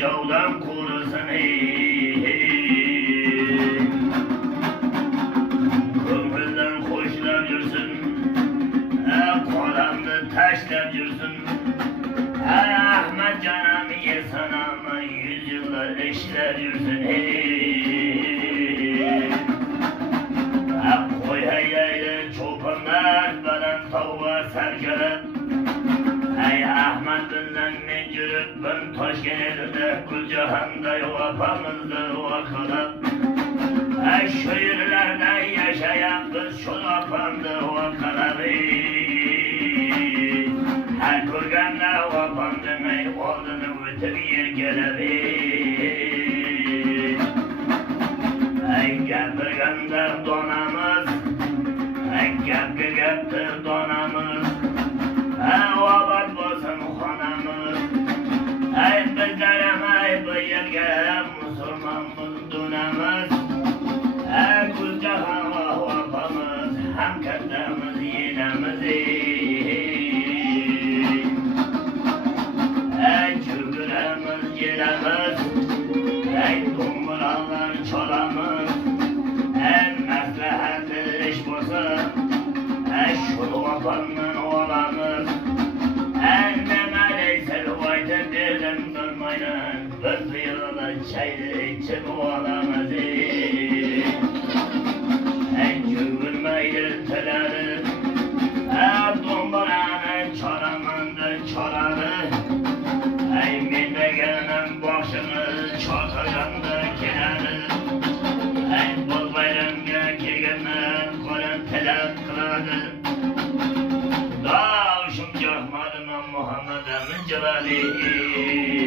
cavdan korusun Kömürden hoşlap yürüsün Kolamda taşlap yürüsün Ahmet canım yesan ama 100 yıllar eşler yürüsün Koy heyeyle çobanlar baran tavuğa serkeler Ey Ahmet bilen ne cürüp ben Toşken'de Gülcahan'da yok apamızda o kadar Ey şehirlerde yaşayan kız şu apamda o kadar Her kurganda o apamda ey oğlunu ötüp yer gelir Ey gepirganda donamız Ey geptir donamız Ey obat bolsun xonamız Ey bizlerim ey bu yerge musulmanımız dunamız Ey Gülcahan vapamız hem kaddamiz yenemiz Ey çöküremiz yeremiz Ey dumbralar çalamız Ey məsləhətli iş bolsun Ey şunu vapandan olamız Ennemeleyse vayda dedim durmayın Biz bir yola çaylı içip olamaz En çökülmeydir teleri Dumbaranın çoramında çoralı Ey mindegenin başını çatacağında kenarı Ey bol bayramga kelganlar qo'lim talab qiladi Davshim Muhammad Amin Jalali